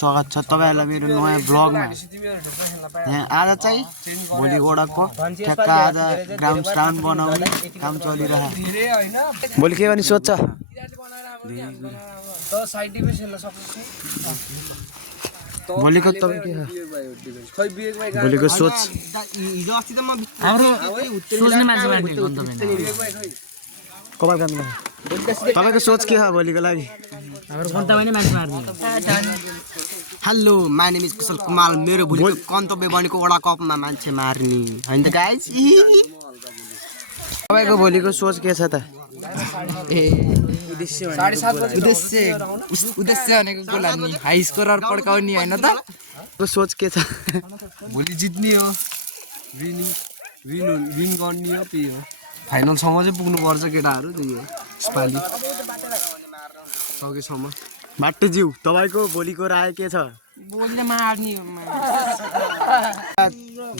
स्वागत छ तपाईहरुलाई मेरो नयाँ ब्लगमा। यहाँ आज चाहिँ भोलि ओडाको ठ्याक्क आज ग्राउन्ड स्टाउन बनाउने काम चलिरहेको। भोलि के गर्ने सोच छ? भोलिको तपाईँ के छ? भोलिको सोच हाम्रो सोच्ने मान्छे मार्ने गन्तव्य कपाल काट्नु। तपाईको सोच के छ भोलिको लागि? हाम्रो गन्तव्य नै मान्छे मार्ने। हेलो माय नेम इज कुशल कुमाल। मेरो भोलिको गन्तव्य बनेको वडा कपमा मान्छे मार्ने हैन त गाइस। तपाईको भोलिको सोच के छ त? उद्देश्य भनेको गोल हान्ने, हाई स्कोरर पड्काउने हैन त? को सोच के छ? भोलि जित्ने हो, विन गर्ने हो, त्यही हो। फाइनलसम्म चाहिँ पुग्नुपर्छ केटाहरू, त्यही हो यसपालि सकेसम्म। माटु ज्यू तपाईको भोलिको राय के छ? बोल्ने मार्ने हो।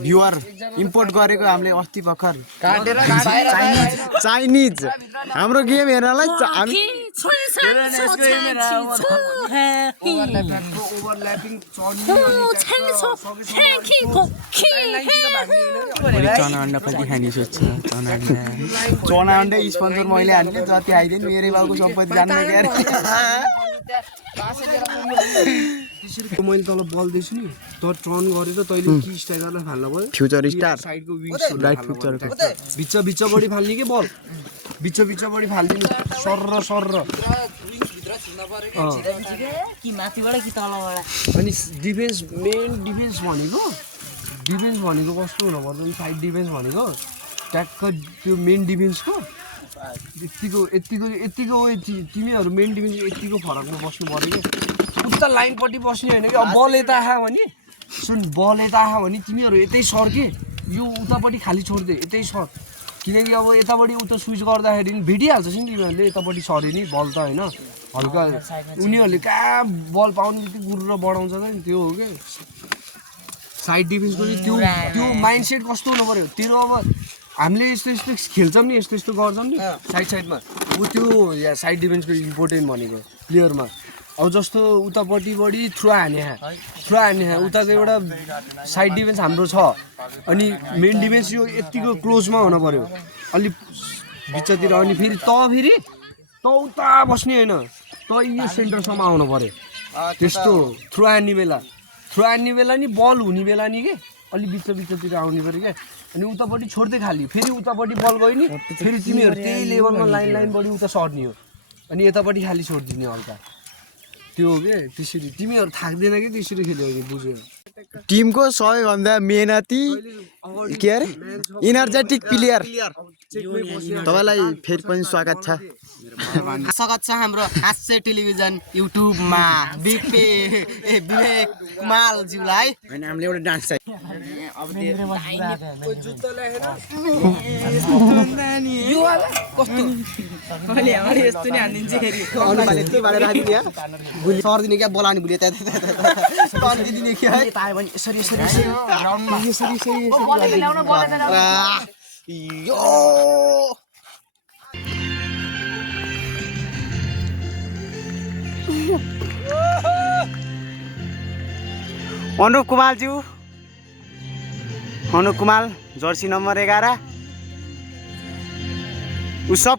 भ्युअर इम्पोर्ट गरेको हामीले अस्ति भर्खर चाइनिज हाम्रो गेम हेर्नलाई हामी चना अन्डा पनि खाने सोच छ। चना अन्डा स्पोन्सर मैले हाल्ने जति आइदिनु मेरै बाउको सम्पत्ति जान्नु गएर मैले तल बल दिन्छु नि, तर टर्न गरेर तैँले कि स्ट्राइकरलाई फाल्नु पर्यो। फ्युचर स्टार साइडको राइट फ्युचर बिचबडी फाल्ने कि बल बिचबडी फालिदिनु सर्र कि माथिबाट कि तलबाट। अनि डिफेन्स भनेको कस्तो हुनुपर्छ? साइड डिफेन्स भनेको ट्याक्क त्यो मेन डिफेन्सको यतिको तिमीहरू मेन डिफेन्स यतिको फरकमा बस्नु पऱ्यो कि उता लाइनपट्टि बस्ने होइन कि। अब बल यता आयो भने बल यता आयो भने तिमीहरू यतै सर के, यो उतापट्टि खाली छोडिदिए यतै सर, किनकि अब यतापट्टि उता स्विच गर्दाखेरि नि भेटिहाल्छ नि तिमीहरूले यतापट्टि सर्यो नि बल त होइन। हल्का उनीहरूले कहाँ बल पाउने बित्तिकै गुरुर बढाउँछ त नि, त्यो हो कि साइड डिफेन्सको चाहिँ त्यो माइन्डसेट कस्तो हुनु पऱ्यो तेरो। अब हामीले यस्तो खेल्छौँ नि, यस्तो गर्छौँ नि साइडमा, ऊ त्यो साइड डिफेन्सको इम्पोर्टेन्ट भनेको प्लेयरमा। अब जस्तो उतापट्टि बढी थ्रो हाने उताको एउटा साइड डिफेन्स हाम्रो छ, अनि मेन डिफेन्स यो यतिको क्लोजमा हुनु पऱ्यो अलिक बिचतिर। अनि फेरि उता बस्ने होइन, त यो सेन्टरसम्म आउनु पऱ्यो। त्यस्तो थ्रो हान्ने बेला नि बल हुने बेला नि के अलिक बिचतिर आउने पऱ्यो क्या। अनि उतापट्टि छोड्दै खाली फेरि उतापट्टि बल गयो नि, फेरि तिमीहरू त्यही लेभलमा लाइनबडी उता सर्ने हो, अनि यतापट्टि खाली छोडिदिने हल्का, त्यो हो कि। त्यसरी तिमीहरू थाक्दैन कि त्यसरी खेल्यो भने बुझ्यो। टिमको सबैभन्दा मेहनती के अरे इनर्जेटिक प्लेयर तपाईँलाई फेरि पनि स्वागत छ हाम्रो हास्य टेलिभिजन युट्युबमा विवेक कुमालज्यूलाई। होइन हामीले एउटा डान्स चाहिँ सर्दिने क्या बोलाउने भुले तर्किदिने क्या है यसरी Anup Kumal jersey number 11, Usap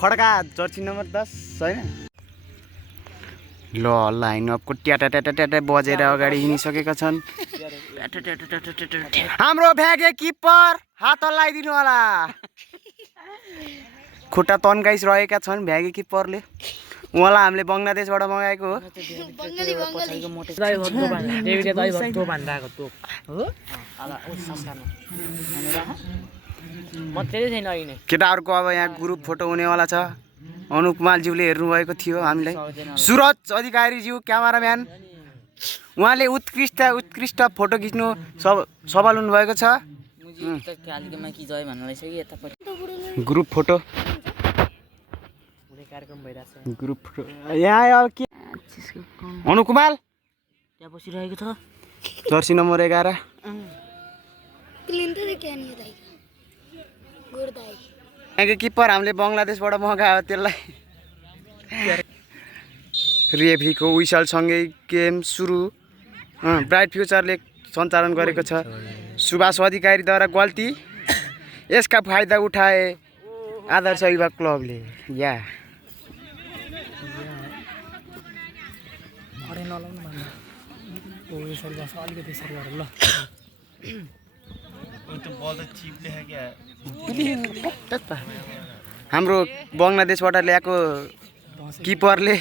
Khadka jersey number 10 होइन। ल लाइनअपको ट्याटा बजेर अगाडि हिँडिसकेका छन्। हाम्रो भ्यागे किपर हात हल्लाइदिनु होला। खुट्टा तन्काइस रहेका छन् भ्यागे किपरले। उहाँलाई हामीले बङ्गलादेशबाट मगाएको हो। केटाहरूको अब यहाँ ग्रुप फोटो हुनेवाला छ। अनुप कुमालज्यूले हेर्नुभएको थियो हामीलाई। सुरज अधिकारीज्यू क्यामेराम्यान, उहाँले उत्कृष्ट फोटो खिच्नु सफल हुनुभएको छ। ग्रुप फोटो यहाँ के अनुप कुमाल त्यहाँ बसिरहेको छ जर्सी नम्बर 11। यहाँको किपर हामीले बङ्गलादेशबाट मगायो त्यसलाई। रेफ्रीको विसलसँगै गेम सुरु। ब्राइट फ्युचरले सञ्चालन गरेको छ। सुभाष अधिकारीद्वारा गल्ती, यसका फाइदा उठाए आदर्श युवा क्लबले। या हाम्रो बङ्गलादेशबाट ल्याएको किपरले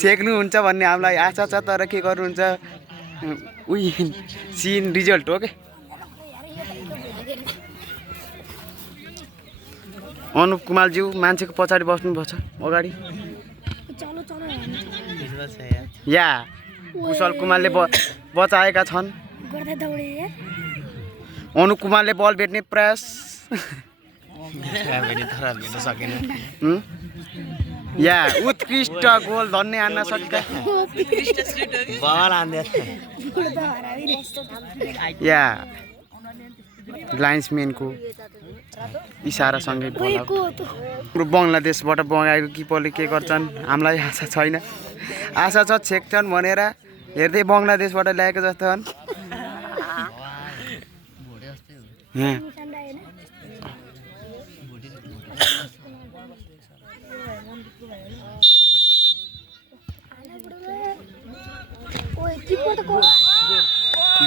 छेक्नुहुन्छ भन्ने हामीलाई आशा छ, तर के गर्नुहुन्छ उही सिन रिजल्ट हो के। अनुप कुमारज्यू मान्छेको पछाडि बस्नुपर्छ, अगाडि। या कुशल कुमारले बचाएका छन्। अनुप कुमारले बल भेट्ने प्रयास, या उत्कृष्ट गोल धन्ने हान्न सकेका। या लाइन्सम्यानको इसारासँगै बल आउट। हाम्रो बङ्गलादेशबाट बगाएको किपरले के गर्छन् हामीलाई आशा छैन। आशा छ छेक्छन् भनेर, हेर्दै बङ्गलादेशबाट ल्याएको जस्तो छन्।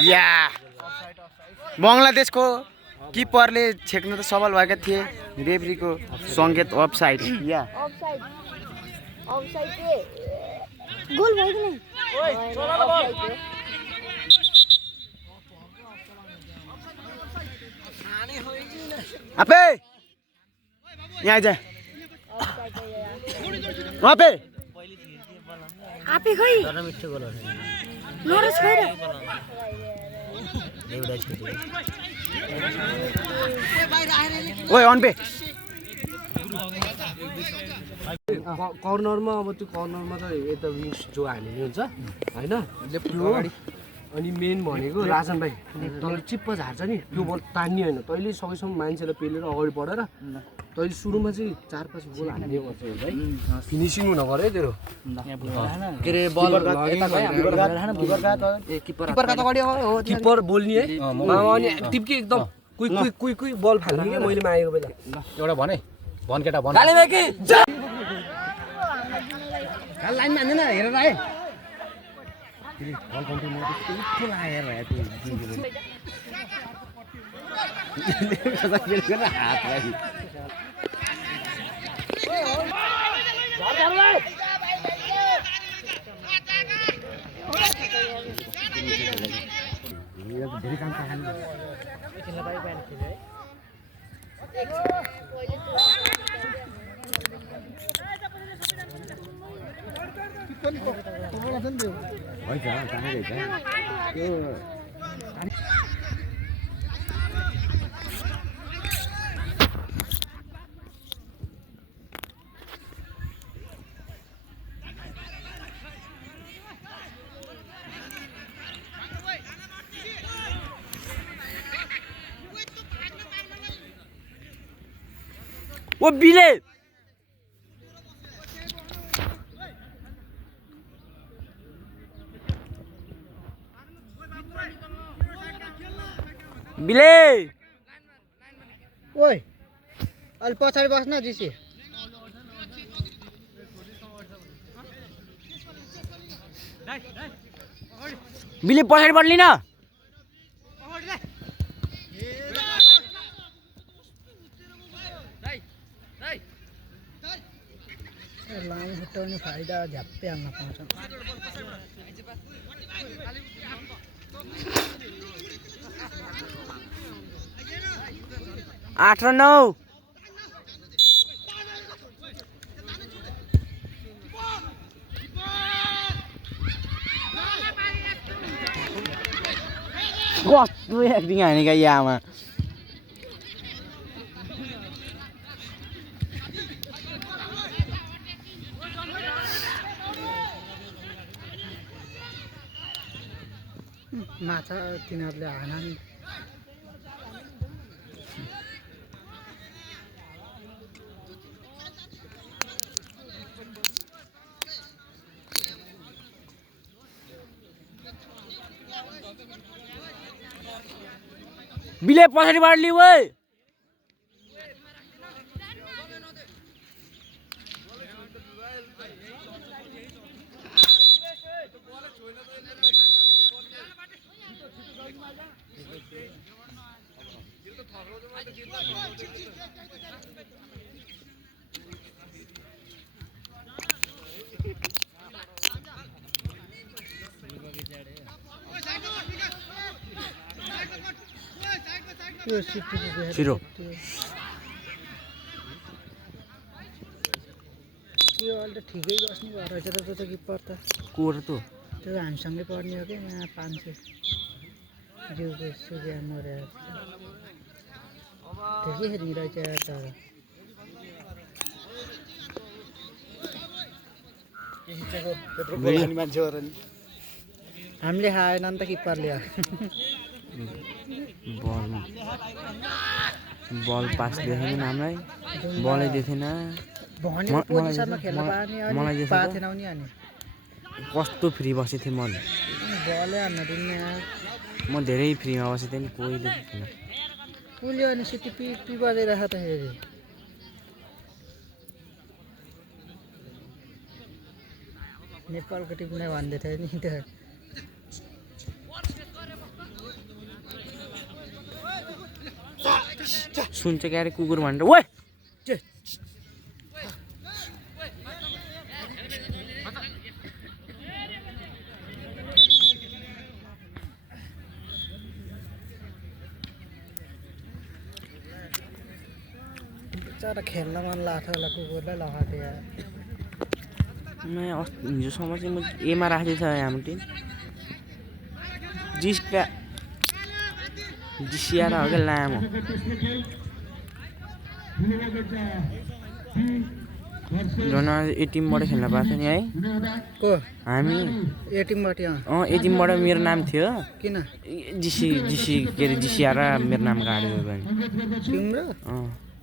या बङ्गलादेशको किपरले छेक्न त सफल भएका थिए, रेफ्रीको सङ्केत अफसाइड। या आपे यहाँ जा आपे आपे खोइ नरस खोइ ओए अनपे कर्नरमा, अब त्यो कर्नरमा त यता विङ्स जो हालिने हुन्छ होइन, अनि मेन भनेको राजन भाइ तल चिप्प झार्छ नि, त्यो बल तान्ने होइन। तैँले सकेसम्म मान्छेलाई पेलेर अगाडि बढेर तैँले सुरुमा चाहिँ 4-5 गोल हाल्ने गर्छ है, फिनिसिङ हुन पऱ्यो है तेरो। के अरे बल किपर बोल्ने है, अनि टिप्के एकदम कुइ बल फाल्ने क्या मैले मागेको बेला। एउटा भने भन केटा भन। लाइनमा हान्दैन हेरेर आए। ओ बिले बिले ओइ अलि पछाडि बस्न जिसी बिले पछाडि बढ्ली न। लामो खुट्टाउने फाइदा झ्याप्पै हाल्न पाउँछ। 8 र 9 कस्तो एक्टिङ हानेका यामा। माछा तिनीहरूले हाना नि बिले पछाडि बाड्ली ओइ त्यो सिटीको छिरो त्यो अहिले त ठिकै बस्ने भयो रहेछ त त्यो त किपर त कोर त त्यो हामीसँगै पढ्ने हो कि यहाँ 500 जिउको सुझ्या मर्या ठिकै खेलिरहेछ यार तर हामीले खाएन नि त किपरले बल पास देखेन हामीलाई बलै देखेन भनेको पोजिसनमा खेल्न पाएन मलाई अनि जस्तो पाथेन नि अनि कस्तो फ्री बसेको थिएँ म बलै हान्न दिने म धेरै फ्रीमा बसेको थिएँ नि कोहीले थिएन पुल्यो अनि सिटी पी पी बजाइरहेको त फेरि नेपालको टिमले भन्दै थियो नि त सुन्छ क्यारे कुकुर भनेर ओइ बिचरा खेल्न मन लाग्थ्यो होला कुकुरलाई लगाएको थियो यार मैं हिजोसम्म चाहिँ म एमा राख्दै छ हाम्रो टिम जिसिएर हो क्या लामो झन् ए टिमबाट खेल्न पाएको थियो नि है को हामी ए टिमबाट ए टिमबाट मेरो नाम थियो किन जिसी के अरे जिसिएर मेरो नाम गाडेको गयो तिम्रो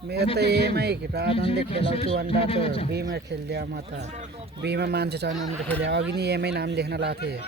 मेरो त एमै राधनले खेलाउँछु अन्डा त बीमा खेलिदियो म त बीमा मान्छे छैन भने त खेल्यो अघि नि एमै नाम लेख्न लाग्थेँ